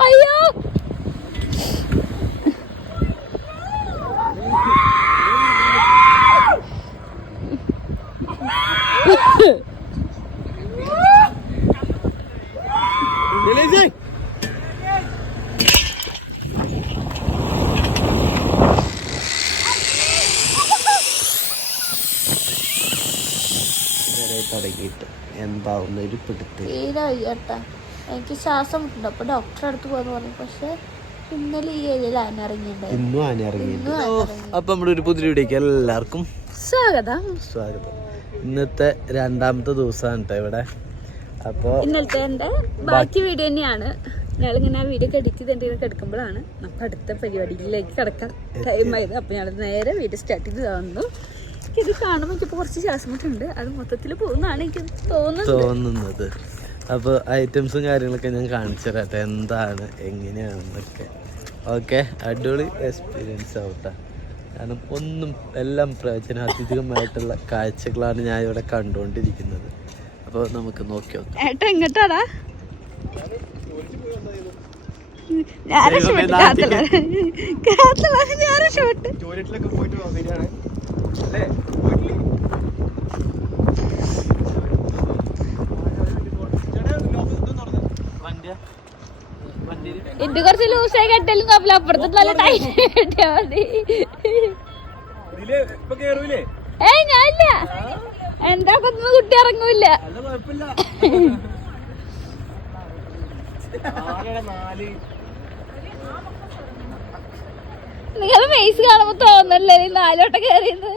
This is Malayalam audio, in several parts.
അയ്യോ തുടങ്ങിയിട്ട് എന്താവുന്ന ഒരു പിടുത്ത്. തീരെ വയ്യട്ടാ, എനിക്ക് ശ്വാസം മുട്ടുണ്ട്. അപ്പൊ ഡോക്ടറെ അടുത്ത് പോകാന്ന് പറഞ്ഞു. പക്ഷെ ഇന്നലെ ഈ ഏരിയയിൽ ആന ഇറങ്ങിയിട്ടുണ്ടായിരുന്നു. ഇന്നും ആന ഇറങ്ങിയിട്ടുണ്ട്. അപ്പൊ നമ്മുടെ ഒരു പുതിയ വീഡിയോക്ക് എല്ലാവർക്കും സ്വാഗതം. ഇന്നത്തെ 2ാമത്തെ ദിവസമാണ് കേട്ടോ ഇവിടെ. അപ്പോൾ ഇന്നലത്തെ എൻ്റെ ബാക്കി വീഡിയോ തന്നെയാണ്. ഞങ്ങളിങ്ങനെ ആ വീഡിയോ എഡിറ്റ് ചെയ്തിട്ട് എടുക്കുമ്പോഴാണ് നമുക്ക് അടുത്ത പരിപാടിയിലേക്ക് കിടക്കാൻ ടൈം ആയത്. അപ്പൊ ഞങ്ങൾ നേരെ വീഡിയോ സ്റ്റാർട്ട് ചെയ്ത് തന്നു. ഇത് കാണുമ്പോൾ എനിക്കിപ്പോൾ കുറച്ച് ശ്വാസം മുട്ടുണ്ട്. അത് മൊത്തത്തിൽ പോകുന്നതാണ് എനിക്ക് തോന്നുന്നത്. അപ്പോൾ ഐറ്റംസും കാര്യങ്ങളൊക്കെ ഞാൻ കാണിച്ചു തരാട്ടെ, എന്താണ് എങ്ങനെയാണെന്നൊക്കെ. ഓക്കെ, അടിപൊളി എക്സ്പീരിയൻസ് ആവട്ടെ. കാരണം എല്ലാം പ്രയോജനാധികമായിട്ടുള്ള കാഴ്ചകളാണ് ഞാൻ ഇവിടെ കണ്ടുകൊണ്ടിരിക്കുന്നത്. അപ്പോൾ നമുക്ക് നോക്കി നോക്കാം. ഏട്ടാ എങ്ങോട്ടാടാ? ഇത് കുറച്ച് ലൂസായി കെട്ടലും കുഴപ്പമില്ല, അപ്പുറത്ത് നല്ല ടൈറ്റ് കെട്ടിയാ മതി. ഏയ് ഞാനില്ല, എന്താ കൊന്നു കുട്ടി ഇറങ്ങൂല്ല. നിങ്ങള് ഫേസ് കാണുമ്പോ തോന്നല്ലേ 4 കയറിയത്?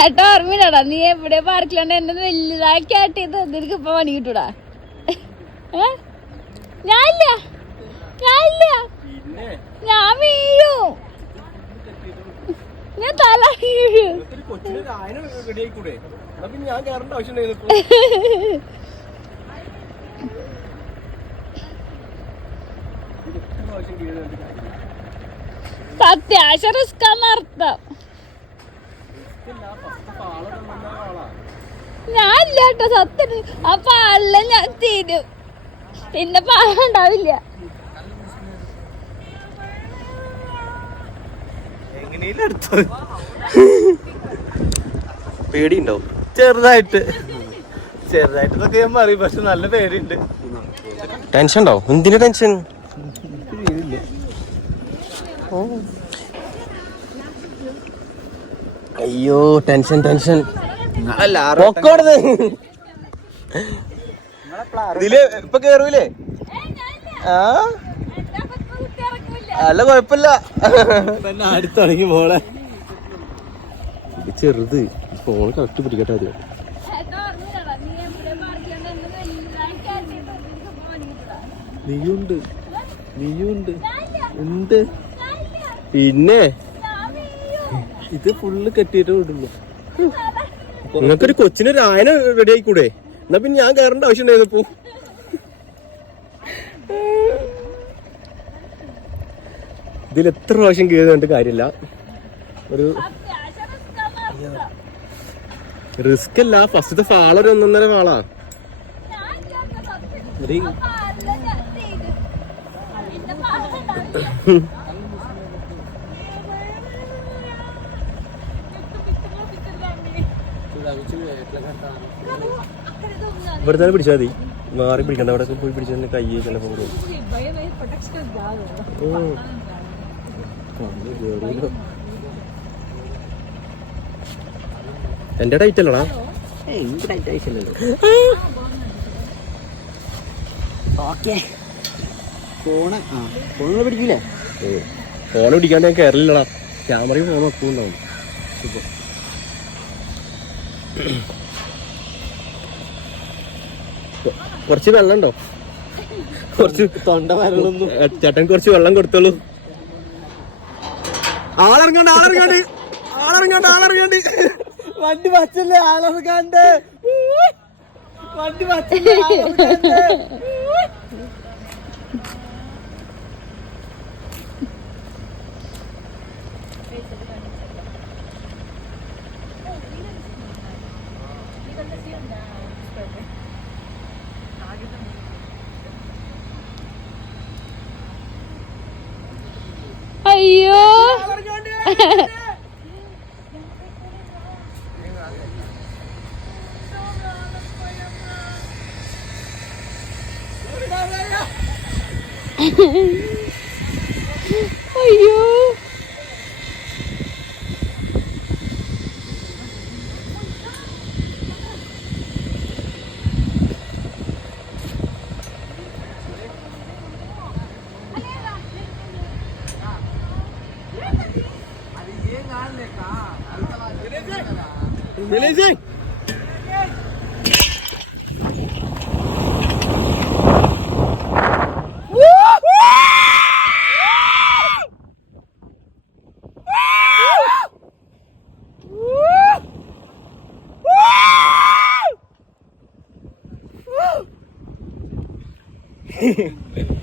ഏട്ടാ ഓർമ്മയില്ലടാ, നീ എവിടെ പാർക്കിലാണ്ട് എന്നെ വലുതാക്കി ആട്ടിയത്. നിനക്ക് ഇപ്പൊ പണി കിട്ടൂടാ. ഞാനില്ല ഞാൻ വീഴും, ഞാൻ തല വീഴും. അത്യാവശ്യം റിസ്ക്കാന്ന് അർത്ഥം. ഞാനില്ല കേട്ടോ, സത്യം. ആ പാടില്ല, ഞാൻ തീരും. പിന്നെ പാടുണ്ടാവില്ല. പേടിയുണ്ടോ? ചെറുതായിട്ടൊക്കെ ഞാൻ പറയും, പക്ഷെ നല്ല പേടിയുണ്ട്. ടെൻഷൻ ഉണ്ടോ? എന്തിനാ ടെൻഷൻ? അയ്യോ ടെൻഷൻ ഇതില് ഇപ്പൊ കേറൂലേ? അല്ല കൊഴപ്പില്ല. അടുത്ത് തുടങ്ങി മോളെ. ഇത് ചെറുത്, ഫോണ് കറക്റ്റ് പിടിക്കട്ടെ. അത് നീയുണ്ട് എന്ത്? പിന്നെ ഇത് ഫുള്ള് കെട്ടിയിട്ട് വിടുള്ളൂ. നിങ്ങൾക്കൊരു കൊച്ചിനൊരു ആയന റെഡി ആയിക്കൂടെ? എന്നാ പിന്നെ ഞാൻ കയറേണ്ട ആവശ്യം ഉണ്ടായിരുന്നപ്പോ. ഇതിൽ എത്ര പ്രാവശ്യം കയറി കണ്ടിട്ട് കാര്യമില്ല. ഒരു റിസ്ക് അല്ല. ഫസ്റ്റത്തെ ഫാളൊരു 1.5 ഫാളാ. ഇവിടെ തന്നെ പിടിച്ചാൽ മതി, മാറി പിടിക്കണ്ട. അവിടെ പോയി പിടിച്ചാൽ കൈ ചിലപ്പോ എന്റെ ടൈറ്റ് അല്ലടാ. ഫോണ് പിടിക്കൂലേ? ഫോൺ പിടിക്കാണ്ട് ഞാൻ കയറില്ലടാ. ക്യാമറയും ഫോൺ വെക്കുന്നുണ്ടാവും. കുറച്ച് വെള്ളം ഉണ്ടോ? കുറച്ച് തൊണ്ട വരളൊന്നും. ചേട്ടൻ കുറച്ച് വെള്ളം കൊടുത്തോളൂ. ആളിറങ്ങാണ്ട് വണ്ടി വച്ചല്ലേ ആളിറങ്ങാണ്ട്. വണ്ടി വച്ചല്ലേ ആളിറങ്ങാണ്ട്. അയ്യോ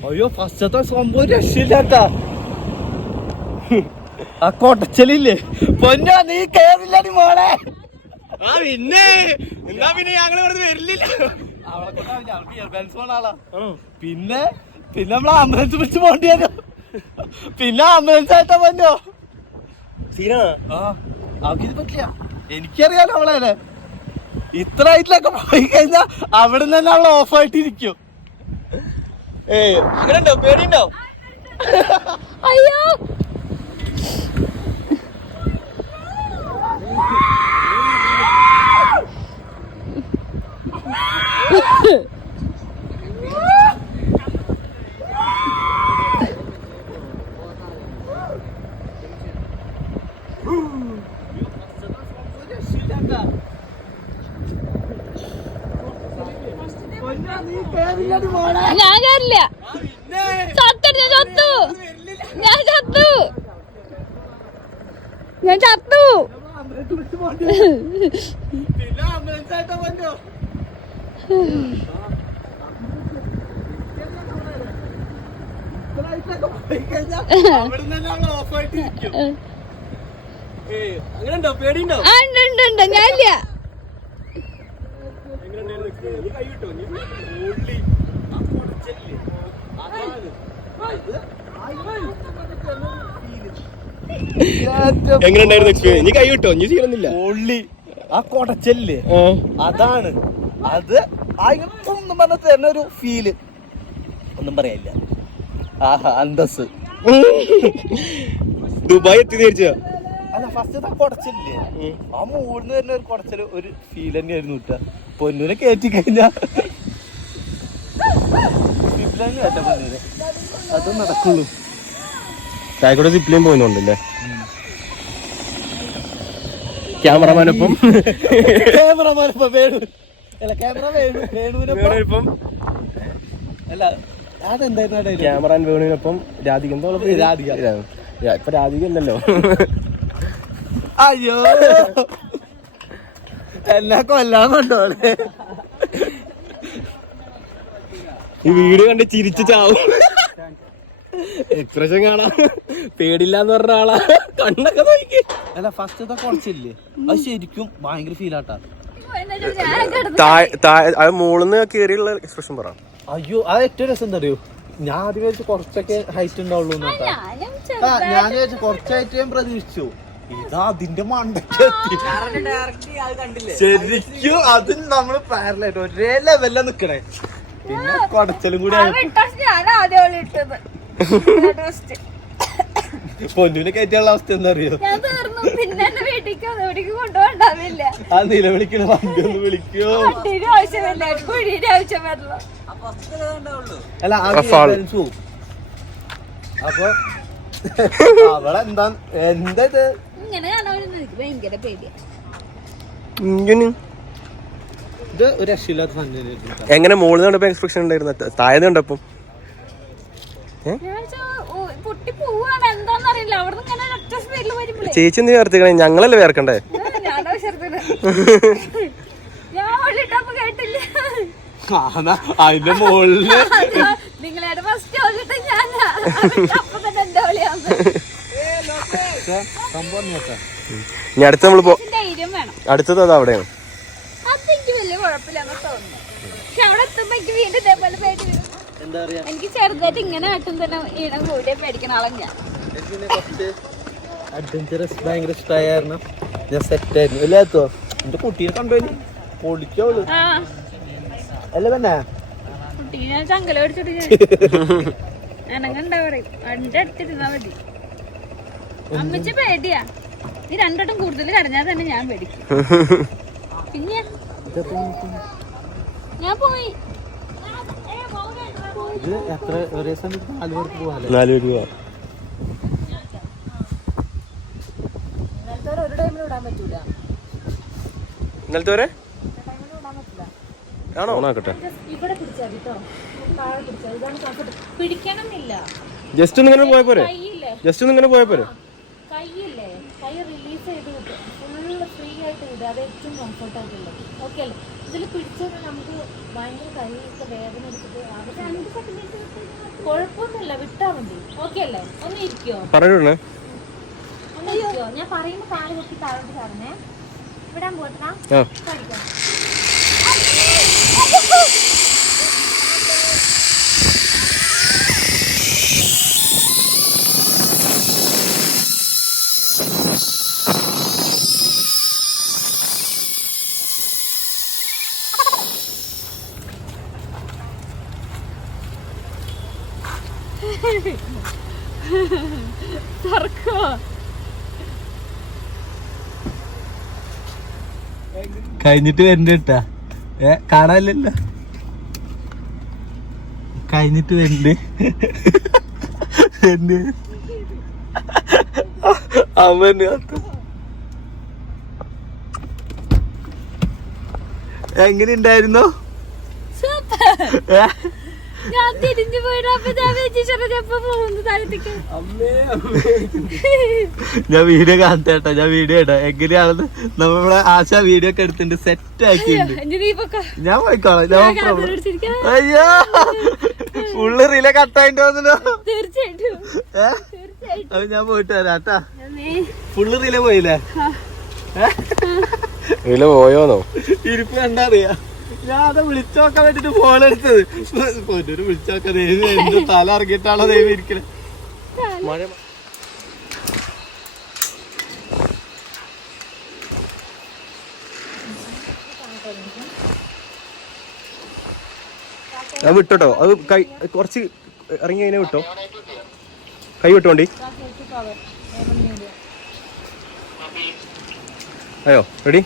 അയ്യോ ഫസ്റ്റത്തെ സംഭവം രക്ഷയില്ലാട്ടാ. ആ കൊടച്ചലില്ലേ പൊന്നാ നീ കേറില്ലടി മോളെ. പിന്നെ എന്താ പിന്നെ ഞങ്ങൾ ഇവിടെ വരില്ല. പിന്നെ പിന്നെ നമ്മൾ ആംബുലൻസ് വിളിച്ച് പോണ്ടി വരും. പിന്നെ ആംബുലൻസ് ആയിട്ടാ പൊന്നോ സീനാ. അവക്കിത് പറ്റില്ല. എനിക്കറിയാലോ അവളെ. ഇത്ര ഹൈറ്റിലൊക്കെ പോയി കഴിഞ്ഞാ അവിടെ നിന്ന് തന്നെ അവൾ ഓഫായിട്ടിരിക്കും. അങ്ങനെ ഉണ്ടോ? പേടിയുണ്ടോ? അയ്യോ ഞാൻ കേറില്ല. ചത്തു ഞാൻ ചത്തു. പിന്നെ ആംബുലൻസ് ആയിട്ടാ പൊന്നോ. അങ്ങനെ ഉണ്ടോ? പേടിയുണ്ടോ? ഉണ്ട് ഞാനില്ല. എങ്ങനെ ഉണ്ടായിരുന്നു എക്സ്പീരിയൻസ്? നീ കൈ വിട്ടോ? നീ ചെയ്യുന്നില്ല. ഓൺലി ആ കൊടച്ചല്ലേ അതാണ്. അത് ഒന്നും പറഞ്ഞ തന്നെ ഒരു ഫീല് ഒന്നും പറയാനില്ല. ആഹാ അന്തസ്. ദുബായ് എത്തി തിരിച്ചാ. അല്ല ഫസ്റ്റ് കൊടച്ചല്ലേ ആ മൂന്ന് വരുന്ന ഒരു കൊടച്ചല് ഒരു ഫീൽ തന്നെയായിരുന്നു കിട്ടുക. പൊന്നൂരെ കയറ്റി കഴിഞ്ഞാ കയറ്റ പൊന്നൂരെ അത് നടക്കുള്ളൂ. ചായക്കൂടെ സിപ്ലിയും പോകുന്നുണ്ടല്ലേ ക്യാമറമാനൊപ്പം. ക്യാമറമാനൊപ്പം വേണു അല്ല ക്യാമറ വേണുവിനൊപ്പം അല്ല അതെന്തായിരുന്നു ക്യാമറാൻ വേണുവിനൊപ്പം രാധിക. എന്തോ രാധിക. ഇപ്പൊ രാധിക അല്ലല്ലോ. അയ്യോ എല്ലാം കൊല്ലാന്നുണ്ടോ? ഈ വീഡിയോ കണ്ട് ചിരിച്ചു ചാവും. എക്സ്പ്രഷൻ കാണാം. പേടില്ലാന്ന് പറഞ്ഞ ആളാ. കണ്ണൊക്കെ നോക്കി. അല്ല ഫസ്റ്റത്തെ കുറച്ചില്ലേ അത് ശരിക്കും ഭയങ്കര ഫീലാട്ടാ. അത് മുകളിന്ന് കേറിയുള്ള എക്സ്പ്രഷൻ പറ. അയ്യോ അത് ഏറ്റവും രസം എന്താ അറിയോ? ഞാൻ ആദ്യം വെച്ച് കുറച്ചൊക്കെ ഹൈറ്റ് ഉണ്ടാവുള്ളൂ. ഞാൻ വെച്ച് കുറച്ചായിട്ട് ഞാൻ പ്രതീക്ഷിച്ചു. ഇതാ അതിന്റെ മണ്ടക്കെത്തി ശരിക്കും. അത് നമ്മള് പാരലായിട്ട് ഒരേ ലെവലിലാ നിക്കണേ. പിന്നെ കൊടച്ചലും കൂടി പൊന്നുവിനെ കയറ്റിയുള്ള അവസ്ഥ എന്താ അറിയോ? ആ നിലവിളിക്കണ വണ്ടി ഒന്ന് വിളിക്കോ? അല്ല പോവും. അപ്പൊ അവളെന്താ എന്താ ഇത് ഭയങ്കര പേടിയാ. ഇത് ഒരു രക്ഷയില്ലാത്ത സംഗതി. എങ്ങനെ മുകളിൽ കണ്ടപ്പോ എക്സ്പ്രഷൻ ഉണ്ടായിരുന്നു? താഴെ കണ്ടപ്പം പൊട്ടി പോവാണ് എന്താന്നറിയില്ല. അവിടെ നിന്ന് ചേച്ചി എന്ത് ചേർത്തിക്കണേ? ഞങ്ങളല്ലേ വേർക്കണ്ടേ? കേട്ടില്ല. അതിന്റെ മുകളില് നിങ്ങളെ ഫസ്റ്റ് നോക്കിട്ട് ഞാൻ അപ്പൊ തന്നെ എന്താ വിളിയാന്ന്. സംഭവം നോക്കാം. ഇനി അടുത്ത് നമ്മള് ധൈര്യം വേണം. അടുത്തത് അത് അവിടെയാണ്. അതെനിക്ക് വലിയ കുഴപ്പമില്ലെന്ന് തോന്നുന്നു. പക്ഷെ അവിടെ എത്തുമ്പോ എനിക്ക് വീണ്ടും ഇതേപോലെ പേടി വരും. എന്താ പറയാ, എനിക്ക് ചെറുതായിട്ട് ഇങ്ങനെ ആട്ടും തന്നെ ഈണം കൂടിയ പേടിക്കണ ആളാ ഞാൻ. അഡ്വഞ്ചറസ് ഭയങ്കര ഇഷ്ടമായിരുന്നു. ഞാൻ സെറ്റ് ആയിരുന്നു എല്ലാത്തോ. എന്റെ കുട്ടീനെ കണ്ടോ പൊളിക്കോളൂ അല്ല പിന്നെ കുട്ടീനെ ചങ്കല പിടിച്ചിട്ട് അനങ്ങണ്ടാ പറയും വണ്ടി അടുത്തിരുന്നാ മതി. അമ്മച്ചി പേടിയാ, നീ രണ്ടോട്ടം കൂടുതൽ കരഞ്ഞാൽ തന്നെ ഞാൻ പേടിക്കും. പിന്നെ ഞാൻ പോയി. എത്ര ഒരേ സമയത്ത് 4 പേർക്ക് പോകാല്ലേ? 4 പേർക്ക് പോവാം. ഒരു ടൈമിൽ വിടാൻ പറ്റൂല. ഇന്നലത്തെ വരെ ആണോ? ഓണാക്കട്ടെ. ഇവിടെ പിടിച്ചാൽ കേട്ടോ, താഴെ പിടിച്ചാൽ ഇതാണ് കംഫർട്ട്. പിടിക്കണമെന്നില്ല, ജസ്റ്റ് ഒന്ന് ഇങ്ങനെ പോയ പോരെ? കൈയില്ലേ ജസ്റ്റ് ഒന്ന് ഇങ്ങനെ പോയ പോരെ? കൈയില്ലേ, കൈ റിലീസ് ചെയ്ത് കിട്ടും, ഫുള്ള് ഫ്രീ ആയിട്ട് വിടുക. അത് ഏറ്റവും കംഫർട്ട് ആയിട്ടുള്ളത്. ഓക്കെ അല്ലേ? ഇതിൽ പിടിച്ചാൽ നമുക്ക് ഭയങ്കര കൈയൊക്കെ വേദന എടുത്തിട്ട് കുഴപ്പമൊന്നുമില്ല, വിട്ടാ മതി. ഓക്കെ അല്ലേ? ഒന്ന് ഇരിക്കോ, പറഞ്ഞോളേ. ഒന്ന് ഇരിക്കോ. ഞാൻ പറയുമ്പോ കാല് കുത്തി താഴോട്ട് സാറിനെ വിടാൻ പോട്ടാ. കഴിഞ്ഞിട്ട് വരണ്ട കേട്ടാ. കാണാനില്ലല്ലോ. കഴിഞ്ഞിട്ട് വരണ്ട്. അമ്മ എങ്ങനെ ഉണ്ടായിരുന്നു? ഞാൻ തിരിഞ്ഞു പോയിട്ട് പോകുന്നു താഴത്തേക്ക്. ഞാൻ വീഡിയോ കാണട്ടെ കേട്ടോ, ഞാൻ വീഡിയോ ഇടാം. എങ്ങനെയാണെന്ന് നമ്മളെ ആശ വീഡിയോ ഒക്കെ എടുത്തിട്ടുണ്ട്, സെറ്റ് ആക്കിയിട്ടുണ്ട്. ഞാൻ പോയിക്കോളാം. അയ്യോ ഫുള്ള് റിലേ കട്ടായിട്ട് വന്നല്ലോ. തീർച്ചയായിട്ടും അത് ഞാൻ പോയിട്ട് വരാം കേട്ടാ. ഫുള്ള് റിലേ പോയില്ലേ? റിലേ പോയോന്നോ? ഇരിപ്പ് കണ്ടറിയാ. ഞാൻ അത് വിളിച്ചു നോക്കാൻ വേണ്ടിട്ട് ഫോൺ എടുത്തത്. വിളിച്ചു നോക്കാൻ എന്റെ തല ഇറങ്ങിയിട്ടാണോ ദൈവം ഇരിക്കണേ. മഴ അത് വിട്ടോ. അത് കൈ കുറച്ച് ഇറങ്ങി അതിനെ വിട്ടോ. കൈ വിട്ടോണ്ടി. അയ്യോ റെഡി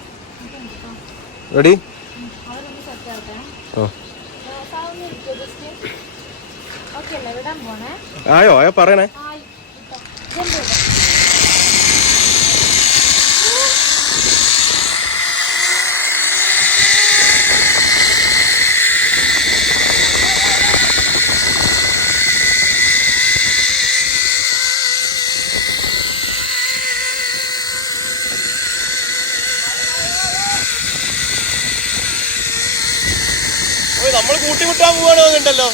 റെഡി. ആയോ ആയോ പറയണേ. നമ്മൾ കൂട്ടിമുട്ടാൻ പോവാണോ ഉണ്ടല്ലോ.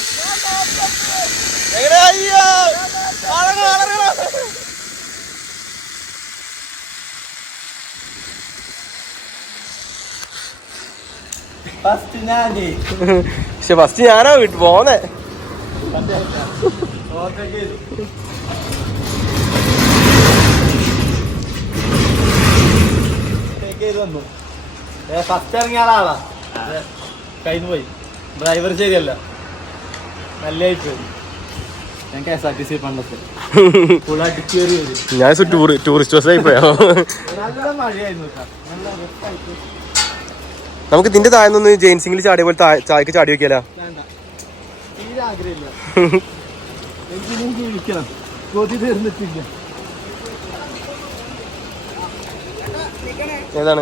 എങ്ങനെ അയ്യോ പക്ഷെ ഫസ്റ്റ് ഞാനാ വീട്ടിൽ പോന്നേ. ഫസ്റ്റ് ഇറങ്ങിയ ആളാ കഴിഞ്ഞു പോയി. ഡ്രൈവർ ശരിയല്ല, നല്ലായിട്ട് ഞാൻ KSRTC പണ്ടത്തെ ഞാൻ ടൂറിസ്റ്റ് ബസ്സായി പോയോ. നല്ല മഴയായിരുന്നു. നമുക്ക് ഇതിന്റെ താഴെ ജെയിൻസിംഗിൽ ചാടിയ പോലെ ചായക്ക് ചാടി വെക്കാലോ. വേണ്ട, തീരെ ആഗ്രഹമില്ല. എനിക്കിനും ജീവിക്കണം, കൊതി തീർന്നിട്ടില്ല. ഏതാണ്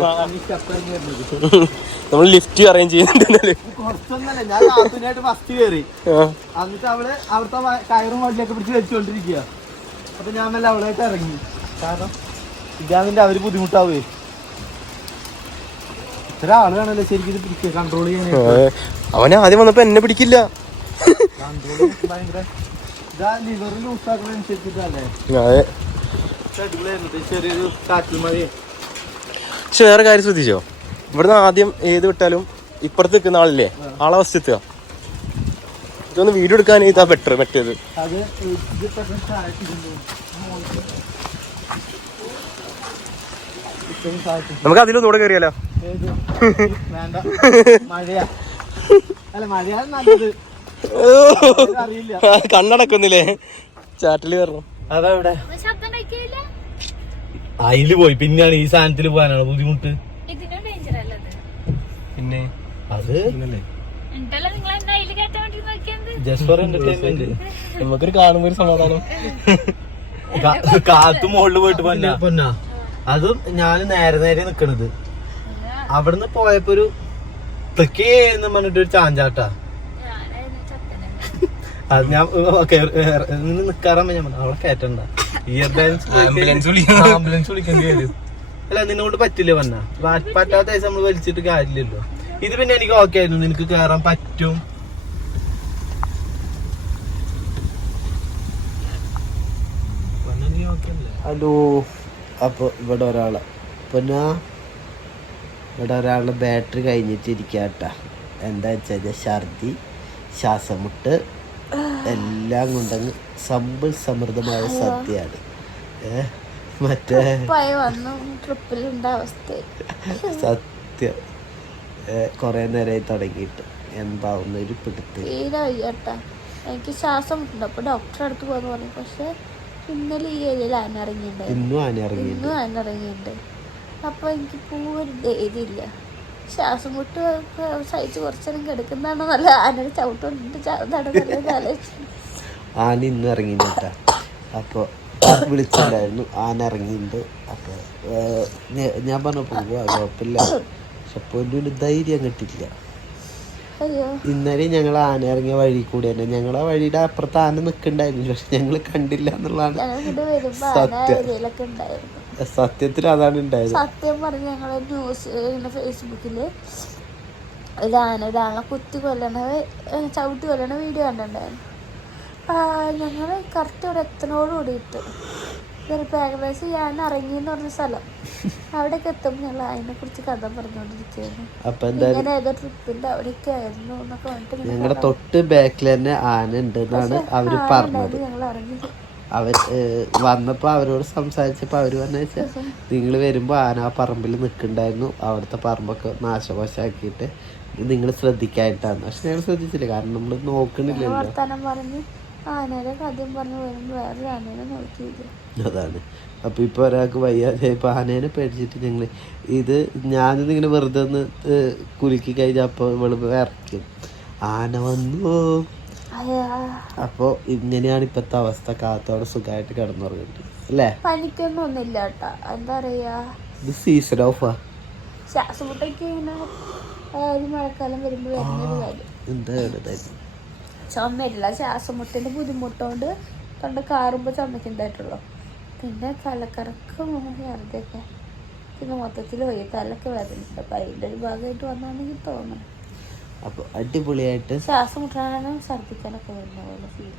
നമ്മൾ ലിഫ്റ്റ് അറേഞ്ച് ചെയ്യുന്നുണ്ട്. കുറച്ചൊന്നല്ല, ഞാൻ കാത്തുനായിട്ട് ഫസ്റ്റ് കയറി. എന്നിട്ട് അവള് അവിടുത്തെ കയറും വണ്ടിയൊക്കെ പിടിച്ച് വെച്ചുകൊണ്ടിരിക്കുക. അപ്പൊ ഞാൻ മെല്ലെ അവളായിട്ട് ഇറങ്ങി. കാരണം ഇതാന്നിന്റെ അവര് ബുദ്ധിമുട്ടാവേ. ഇത്ര ആള് വേണല്ലോ ശരിക്കും ഇത് പിടിക്കുക, കൺട്രോൾ ചെയ്യാൻ. അവന് ആദ്യം വന്നപ്പോ എന്നെ പിടിക്കില്ല. കൺട്രോൾ ഭയങ്കര ഇതാ, ലിവർ ലൂസാക്കുന്നതനുസരിച്ചിട്ടല്ലേ. ചെറിയൊരു കാറ്റിൽ മഴയെ. പക്ഷെ വേറെ കാര്യം ശ്രദ്ധിച്ചോ, ഇവിടുന്ന് ആദ്യം ഏത് വിട്ടാലും ഇപ്പുറത്ത് നിൽക്കുന്ന ആളില്ലേ, ആളെ വസ്തു എത്തുക. ഇതൊന്ന് വീഡിയോ എടുക്കാൻ ഇതാ ബെറ്റർ. മറ്റേത് അത് നമുക്ക് അതിലൂടെ കയറിയാലോ. വേണ്ട, മഴയാ. അല്ല മഴയാണ് നല്ലത്. കണ്ണടക്കുന്നില്ലേ ചാറ്റില് പറഞ്ഞു. അതെവിടെ ശബ്ദം ഉണ്ടാക്കിയില്ല. അതില് പോയി പിന്നെയാണ് ഈ സാധനത്തിൽ പോകാനാണ് ബുദ്ധിമുട്ട്. ഇതിനും ഡേഞ്ചർ അല്ലത്. പിന്നെ അത് എന്നിട്ടല്ല നിങ്ങൾ എന്നെ അതിൽ കയറ്റാൻ വേണ്ടി നോക്കിയത്. Just for entertainment. നമുക്കൊരു കാണുമ്പോ ഒരു സമാധാനം. കാത്തു മുകളിൽ പോയിട്ട് പൊന്നാ അതും ഞാൻ നേരെ നിക്കണത്. അവിടുന്ന് പോയപ്പോ ഒരു തെക്കേന്ന് പറഞ്ഞിട്ട് ഒരു ചാഞ്ചാട്ടാ. അത് ഞാൻ നിക്കാറാൻ ഞാൻ അവളെ കയറ്റണ്ട. ആംബുലൻസ് വിളിക്കേണ്ടി വരും. അല്ല നിന്നോട് പറ്റില്ല പറഞ്ഞ പറ്റാത്ത ദിവസം നമ്മള് വലിച്ചിട്ട് കാര്യമില്ലല്ലോ. ഇത് പിന്നെ എനിക്ക് ഓക്കെ ആയിരുന്നു, നിനക്ക് കേറാൻ പറ്റും. ഹലോ. അപ്പൊ ഇവിടെ ഒരാളെ പിന്നെ ഇവിടെ ഒരാളുടെ ബാറ്ററി കഴിഞ്ഞിട്ടിരിക്കാട്ടാ. എന്താ വെച്ചാൽ ഛർദി, ശ്വാസമുട്ട് എല്ലാം കൊണ്ടങ്ങ് സമ്പൽ സമൃദ്ധമായ സദ്യയാണ്. മറ്റേ സത്യം കൊറേ നേരമായി തുടങ്ങിയിട്ട് എന്താവുന്ന ഒരു പിടുത്ത്. എനിക്ക് ശ്വാസം മുട്ടുണ്ട്. അപ്പൊ ഡോക്ടറെ അടുത്ത് പോകാന്ന് പറഞ്ഞു. പക്ഷെ ഇന്നലെ ഈ ഏരിയയിൽ ആന ഇറങ്ങിയിട്ടുണ്ട്. അപ്പൊ എനിക്ക് പോവാൻ ധൈര്യമില്ല. ശ്വാസം മുട്ട് സഹിച്ച് കുറച്ചേരം കിടക്കുന്നതാണോ നല്ല ആനയുടെ ചവിട്ടുകൊണ്ടിട്ട് ചാവുന്നതാണ്. ആന ഇന്ന് ഇറങ്ങിട്ടാ. അപ്പൊ വിളിച്ചിട്ടുണ്ടായിരുന്നു ആന ഇറങ്ങിയിട്ടുണ്ട്. അപ്പൊ ഞാൻ പറഞ്ഞു പോവാ കുഴപ്പമില്ല. പക്ഷെ പൊന്നൂന് ധൈര്യം കിട്ടില്ല. ഇന്നലെ ഞങ്ങൾ ആന ഇറങ്ങിയ വഴി കൂടി തന്നെ ഞങ്ങളെ വഴിയുടെ അപ്പുറത്ത് ആന നിൽക്കണ്ടായിരുന്നു. പക്ഷെ ഞങ്ങള് കണ്ടില്ല എന്നുള്ളതാണ് സത്യത്തിൽ അതാണ് ഉണ്ടായത്. സത്യം പറഞ്ഞ ഞങ്ങള് ന്യൂസ് ഫേസ്ബുക്കില് ഒരാളെ കുത്തി കൊല്ലണത് ചവിട്ടി കൊല്ലണ വീഡിയോ കണ്ടിട്ടുണ്ടായിരുന്നു. ഞങ്ങള് കറക്റ്റ് ഇവിടെ എത്തനോടുകൂടിയിട്ട് ചിലപ്പോൾ ഏകദേശം ഞാൻ ഇറങ്ങിയെന്ന് പറഞ്ഞ സ്ഥലം അവിടെയൊക്കെ എത്തുമ്പോൾ ഞങ്ങൾ അതിനെ കുറിച്ച് കഥ പറഞ്ഞുകൊണ്ടിരിക്കുകയായിരുന്നു. ഇങ്ങനെ ഏതോ ട്രിപ്പിന്റെ അവിടെയൊക്കെ ആയിരുന്നു എന്നൊക്കെ പറഞ്ഞിട്ട് ഞങ്ങളുടെ തൊട്ട് ബാക്കിൽ തന്നെ ആന ഉണ്ട് എന്നാണ് അവര് പറഞ്ഞത്. ഞങ്ങൾ അറിഞ്ഞു. അവർ വന്നപ്പോൾ അവരോട് സംസാരിച്ചപ്പോൾ അവർ പറഞ്ഞു വെച്ചാൽ നിങ്ങൾ വരുമ്പോൾ ആന ആ പറമ്പിൽ നിൽക്കുന്നുണ്ടായിരുന്നു. അവിടുത്തെ പറമ്പൊക്കെ നാശവശാക്കിയിട്ട് നിങ്ങൾ ശ്രദ്ധിക്കായിട്ടാണ്. പക്ഷെ ഞങ്ങൾ ശ്രദ്ധിച്ചില്ല, കാരണം നമ്മൾ നോക്കണില്ലല്ലോ. വർത്താനം പറഞ്ഞ് ആനയുടെ കഥയും പറഞ്ഞു വരുമ്പോൾ വേറൊരു ആനേനെ നോക്കിയില്ല. അതാണ്. അപ്പോൾ ഇപ്പോൾ ഒരാൾക്ക് വയ്യാതെ ഇപ്പോൾ ആനേനെ പേടിച്ചിട്ട് ഞങ്ങൾ ഇത് ഞാനിതിങ്ങനെ വെറുതെ ഒന്ന് കുലുക്കി കഴിഞ്ഞാൽ അപ്പോൾ ഇവള് ഇറക്കും ആന വന്നു. അപ്പൊ ഇങ്ങനെയാണ് ഇപ്പത്തെ അവസ്ഥ. കാത്തോടെ സുഖമായിട്ട് കിടന്നുറങ്ങുന്നുണ്ട് അല്ലേ? പനിക്കൊന്നും ഒന്നുമില്ല കേട്ടാ. എന്താ പറയാ, ഇത് സീസൺ ഓഫാ. ശ്വാസമുട്ടൊക്കെ ഇങ്ങനെ ഒരു മഴക്കാലം വരുമ്പോ വരുന്നൊരു കാര്യം. എന്താ ചുമരില്ല, ശ്വാസമുട്ടിന്റെ ബുദ്ധിമുട്ടുകൊണ്ട് തൊണ്ട കാറുമ്പോ ചുമക്കുണ്ടായിട്ടുള്ളൂ. പിന്നെ തലക്കറക്കം ഛർദിയൊക്കെ പിന്നെ മൊത്തത്തിൽ പോയി തലക്ക് വേദനിച്ചിട്ട്. അപ്പൊ അതിന്റെ ഒരു ഭാഗമായിട്ട് വന്നാണെങ്കിൽ തോന്നണം. അപ്പൊ അടിപൊളിയായിട്ട് ശ്വാസം മുട്ടാനും ഛർദിക്കാനൊക്കെ വരുന്ന പോലെ ഫീൽ.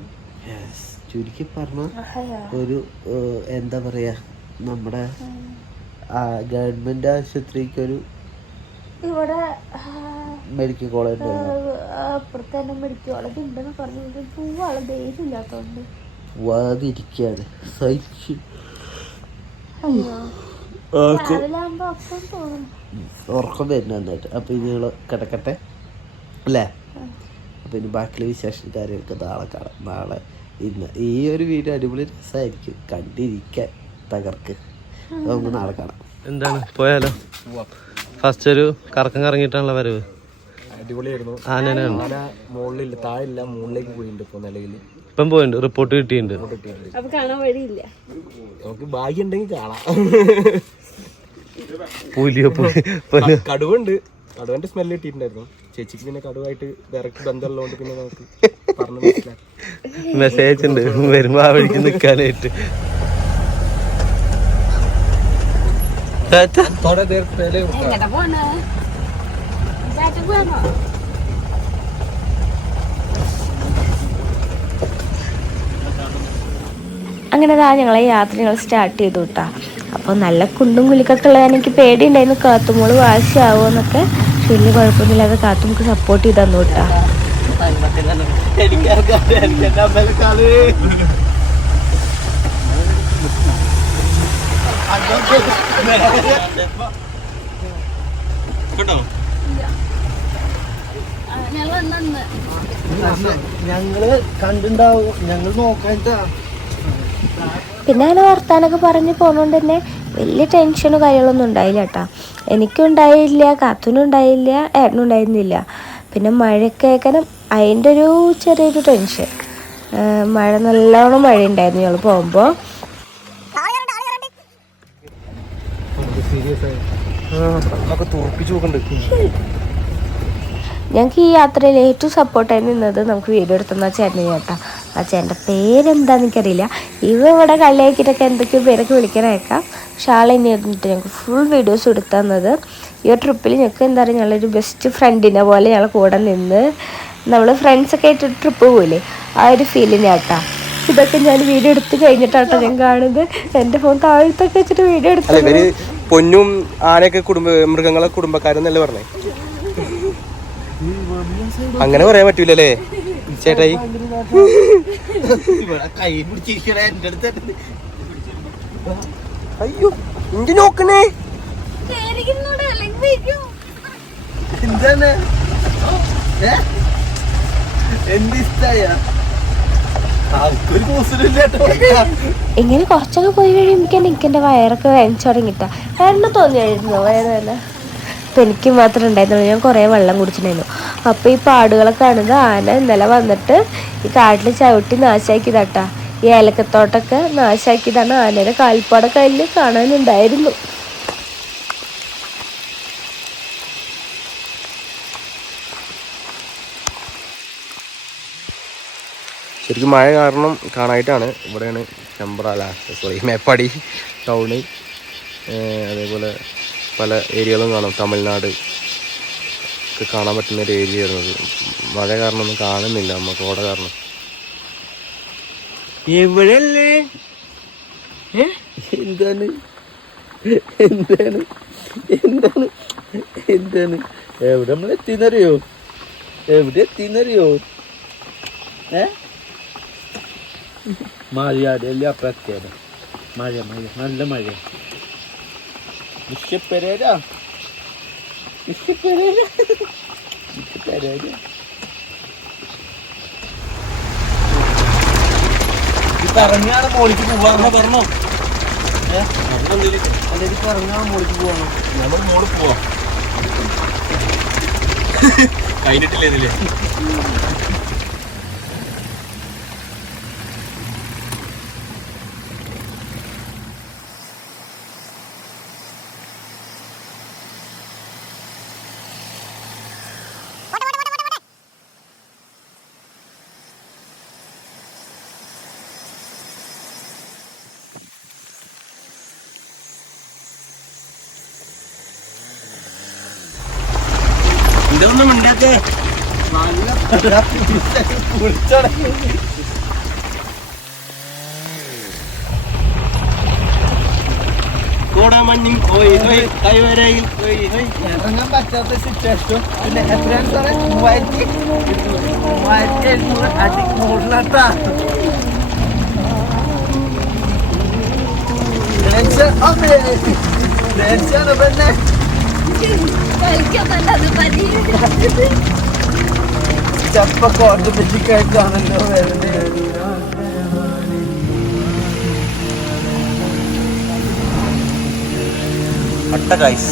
ചുരുക്കി പറഞ്ഞ ഒരു എന്താ പറയാ, നമ്മുടെ ഗവൺമെന്റ് ആശുപത്രിക്ക് ഒരു ഇവിടെ മെഡിക്കൽ കോളേജ് അപ്പുറത്ത് തന്നെ മെഡിക്കൽ കോളേജ് ഉണ്ടെന്ന് പറഞ്ഞു. പോവാളെ ധൈര്യം ഇല്ലാത്തോണ്ട് പോവാതിരിക്കാണ് സഹിച്ചു. ഉറക്കം വരുന്ന നന്നായിട്ട്. അപ്പൊ ഇനി ഞങ്ങള് കിടക്കട്ടെ അല്ലേ? അപ്പൊ ഇനി ബാക്കിയുള്ള വിശേഷം കാര്യങ്ങൾക്ക് നാളെ കാണാം. നാളെ ഇന്ന് ഈ ഒരു വീഡിയോ അടിപൊളി രസമായിരിക്കും കണ്ടിരിക്കാൻ, തകർക്ക്. നമുക്ക് നാളെ കാണാം. എന്താണ് പോയാലോ? ഫസ്റ്റ് ഒരു കറക്കം കറങ്ങിയിട്ടാണല്ലോ വരവ്. അടിപൊളിയായിരുന്നു. ആന മുകളിലില്ല, താഴില്ല, മുകളിലേക്ക് പോയിട്ടുണ്ട്. ഇപ്പൊ നിലവിൽ ഇപ്പം പോയിട്ടുണ്ട്, റിപ്പോർട്ട് കിട്ടിയിട്ടുണ്ട്. അപ്പൊ കാണാൻ വഴിയില്ല. നമുക്ക് ഭാഗ്യം ഉണ്ടെങ്കിൽ കാണാം. പുലിയോ കടുവുണ്ട്, കടുവന്റെ സ്മെല്ല് കിട്ടിയിട്ടുണ്ടായിരുന്നു. ചേച്ചിക്ക് പിന്നെ കടുവായിട്ട് ഡയറക്റ്റ് ബന്ധമുള്ളതുകൊണ്ട് പിന്നെ നമുക്ക് പറഞ്ഞു മനസ്സിലാക്കി. മെസ്സേജ് ഉണ്ട് വരുമ്പോ ആ വഴിക്ക് നിക്കാനായിട്ട്. അങ്ങനെ ഞങ്ങളെ യാത്ര ഞങ്ങൾ സ്റ്റാർട്ട് ചെയ്തു കേട്ടാ. അപ്പോൾ നല്ല കുണ്ടും കുലിക്കൊക്കെ ഉള്ളത് എനിക്ക് പേടിയുണ്ടായിരുന്നു കാത്തുമോള് വാശിയാവോ എന്നൊക്കെ. പക്ഷെ വലിയ കുഴപ്പമൊന്നുമില്ലാതെ കാത്തുമോൾക്ക് സപ്പോർട്ട് ചെയ്ത് തന്നു കേട്ടാ. ഞങ്ങൾ ഞങ്ങള് കണ്ടുണ്ടാവും, ഞങ്ങൾ നോക്കാനിട്ടാ. പിന്നെ അങ്ങനെ വർത്താനൊക്കെ പറഞ്ഞ് പോകുന്നതുകൊണ്ട് തന്നെ വലിയ ടെൻഷനും കാര്യങ്ങളൊന്നും ഉണ്ടായില്ല കേട്ടോ. എനിക്കും ഉണ്ടായില്ല, കാത്തുനും ഉണ്ടായില്ല, ഏട്ടനും ഉണ്ടായിരുന്നില്ല. പിന്നെ മഴയൊക്കെ കാരണം അതിൻ്റെ ഒരു ചെറിയൊരു ടെൻഷൻ. മഴ നല്ലോണം മഴ ഉണ്ടായിരുന്നു ഞങ്ങൾ പോകുമ്പോൾ. ഞങ്ങൾക്ക് ഈ യാത്രയിൽ ഏറ്റവും സപ്പോർട്ടായി നിന്നത് നമുക്ക് വീഡിയോ എടുത്തുന്ന ചേട്ടനെ കേട്ടോ. ആ ചേട്ടൻ്റെ പേരെന്താണെന്ന് എനിക്കറിയില്ല. ഇവിടെ കളിയാക്കിയിട്ടൊക്കെ എന്തൊക്കെയോ പേരൊക്കെ വിളിക്കാനേക്കാം. പക്ഷെ ആളെന്നെ ഇരുന്നിട്ട് ഞങ്ങൾക്ക് ഫുൾ വീഡിയോസ് എടുത്തു തന്നത്. ഈ ഒരു ട്രിപ്പിൽ ഞങ്ങൾക്ക് എന്താ പറയുക, ഞങ്ങളൊരു ബെസ്റ്റ് ഫ്രണ്ടിനെ പോലെ ഞങ്ങൾ കൂടെ നിന്ന് നമ്മൾ ഫ്രണ്ട്സൊക്കെ ആയിട്ട് ട്രിപ്പ് പോയില്ലേ, ആ ഒരു ഫീലിന് കേട്ടോ. ഇതൊക്കെ ഞാൻ വീഡിയോ എടുത്ത് കഴിഞ്ഞിട്ടാട്ടോ ഞാൻ കാണുന്നത്. എൻ്റെ ഫോൺ താഴത്തൊക്കെ വെച്ചിട്ട് വീഡിയോ എടുത്തത്. പൊന്നും ആനയൊക്കെ മൃഗങ്ങളെ കുടുംബക്കാരെന്നല്ലേ പറഞ്ഞേ? അങ്ങനെ പറയാൻ പറ്റൂലല്ലേ ചേട്ടായി? അയ്യോ ഇഞ്ചി നോക്കണേ. എന്താണ് എന്തിഷ്ടായ ഇങ്ങനെ കുറച്ചൊക്കെ പോയി കഴിയുമ്പോൾ എനിക്കെൻ്റെ വയറൊക്കെ വേദനിച്ചു തുടങ്ങിട്ടാ. എണ്ണ തോന്നിയായിരുന്നു വയറ് തന്നെ. അപ്പം എനിക്ക് മാത്രം ഉണ്ടായിരുന്നുള്ളൂ. ഞാൻ കുറേ വെള്ളം കുടിച്ചിട്ടുണ്ടായിരുന്നു. അപ്പോൾ ഈ പാടുകളൊക്കെ കാണുന്നത് ആന ഇന്നലെ വന്നിട്ട് ഈ കാട്ടിൽ ചവിട്ടി നാശാക്കിയതാട്ടാ. ഈ ഏലക്കത്തോട്ടൊക്കെ നാശാക്കിയതാണ്. ആനയുടെ കാൽപ്പാടൊക്കെ അതിൽ കാണാനുണ്ടായിരുന്നു. ശരിക്കും മഴ കാരണം കാണാനായിട്ടാണ്. ഇവിടെയാണ് ചെമ്പ്ര മേപ്പാടി ടൗണ്, അതേപോലെ പല ഏരിയകളും കാണും. തമിഴ്നാട് ഒക്കെ കാണാൻ പറ്റുന്ന ഒരു ഏരിയ ആയിരുന്നത്. മഴ കാരണം ഒന്നും കാണുന്നില്ല നമുക്ക്, കോട കാരണം. എവിടെയല്ലേ? എന്താണ് എന്താണ് എന്താണ് എന്താണ് എവിടെ നമ്മൾ എത്തിന്നറിയോ? എവിടെ എത്തിന്നറിയോ? മഴയാടല്ലേ അപ്പഴത്തേത് മഴ മഴ നല്ല മഴ. വിഷപ്പെരേരാ വിഷപ്പെരേരാ വിഷപ്പെരേരാ. പറഞ്ഞാണ് മോളിക്ക് പോവാന്ന് പറഞ്ഞോ? പറഞ്ഞാണ് മോളിക്ക് പോവാണോ? നമ്മൾ മോള് പോവാ കഴിഞ്ഞിട്ടില്ലേ ഇതില്? ഇതൊന്നും ഉണ്ടാക്കേ. ഇറങ്ങാൻ പറ്റാത്ത സിറ്റുവേഷൻ. പിന്നെ എത്രയാണ് സാറേ? 3700 അടി മുകളിലാട്ടാ. പിന്നെ ചപ്പൊക്കെ ഓട്ടോമാറ്റിക് ആയിട്ടാണല്ലോ വരുന്നത്. അട്ട ഗൈസ്.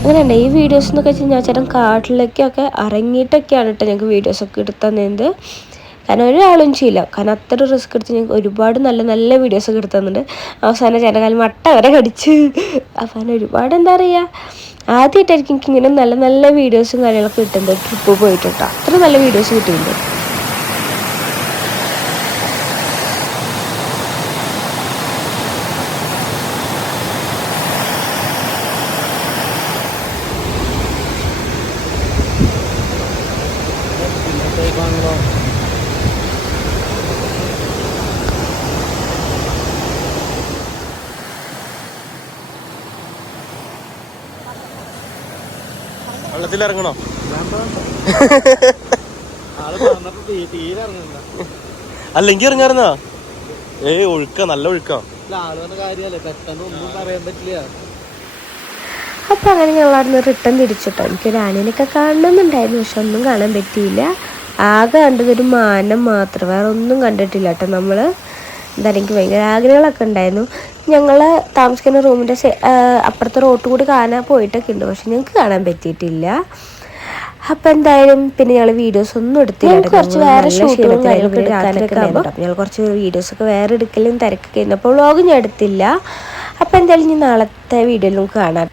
അങ്ങനെയുണ്ട് ഈ വീഡിയോസ് എന്നൊക്കെ വെച്ച് കഴിഞ്ഞാൽ ചേട്ടൻ കാട്ടിലേക്കൊക്കെ ഇറങ്ങിയിട്ടൊക്കെയാണ് കേട്ടോ ഞങ്ങൾക്ക് വീഡിയോസൊക്കെ എടുത്തു തന്നത്. കാരണം ഒരാളും ചെയ്യില്ല. കാരണം അത്ര റിസ്ക് എടുത്ത് ഞങ്ങൾക്ക് ഒരുപാട് നല്ല നല്ല വീഡിയോസൊക്കെ എടുത്തു തന്നിട്ടുണ്ട്. അവസാനം ചേട്ടൻ കാലം മട്ട വരെ കടിച്ച്. അപ്പം അങ്ങനെ ഒരുപാട് എന്താ പറയുക, ആദ്യമായിട്ടായിരിക്കും എനിക്ക് ഇങ്ങനെ നല്ല നല്ല വീഡിയോസും കാര്യങ്ങളൊക്കെ കിട്ടുന്നത്. ട്രിപ്പ് പോയിട്ടോ അത്ര നല്ല വീഡിയോസ് കിട്ടുന്നുണ്ട്. വെള്ളത്തിലിറങ്ങണോ? അല്ലെങ്കിൽ ഇറങ്ങാറുന്നാ? ഒഴുക്ക, നല്ല ഒഴുക്കാ. അപ്പോൾ അങ്ങനെ ഞങ്ങൾ അവിടെ നിന്ന് റിട്ടേൺ തിരിച്ചിട്ടോ. എനിക്കൊരു ആനേനൊക്കെ കാണണമെന്നുണ്ടായിരുന്നു, പക്ഷെ ഒന്നും കാണാൻ പറ്റിയില്ല. ആകെ കണ്ടതൊരു മാനം മാത്രം, വേറെ ഒന്നും കണ്ടിട്ടില്ല കേട്ടോ. നമ്മൾ എന്താ എനിക്ക് ഭയങ്കര ആഗ്രഹങ്ങളൊക്കെ ഉണ്ടായിരുന്നു. ഞങ്ങൾ താമസിക്കുന്ന റൂമിൻ്റെ അപ്പുറത്തെ റോട്ട് കൂടി കാണാൻ പോയിട്ടൊക്കെ ഉണ്ട്, പക്ഷെ ഞങ്ങൾക്ക് കാണാൻ പറ്റിയിട്ടില്ല. അപ്പം എന്തായാലും പിന്നെ ഞങ്ങൾ വീഡിയോസ് ഒന്നും എടുത്തില്ല. കുറച്ച് വേറെ ഷൂട്ടുകളും കാര്യങ്ങളൊക്കെ എടുക്കാനൊക്കെ ആകുമ്പോൾ ഞങ്ങൾ കുറച്ച് വീഡിയോസൊക്കെ വേറെ എടുക്കലും തിരക്കൊക്കെ ആയിരുന്നു. അപ്പോൾ വ്ളോഗ് ഞാൻ എടുത്തില്ല. അപ്പോൾ എന്തായാലും ഇനി നാളത്തെ വീഡിയോയിലും കാണാം.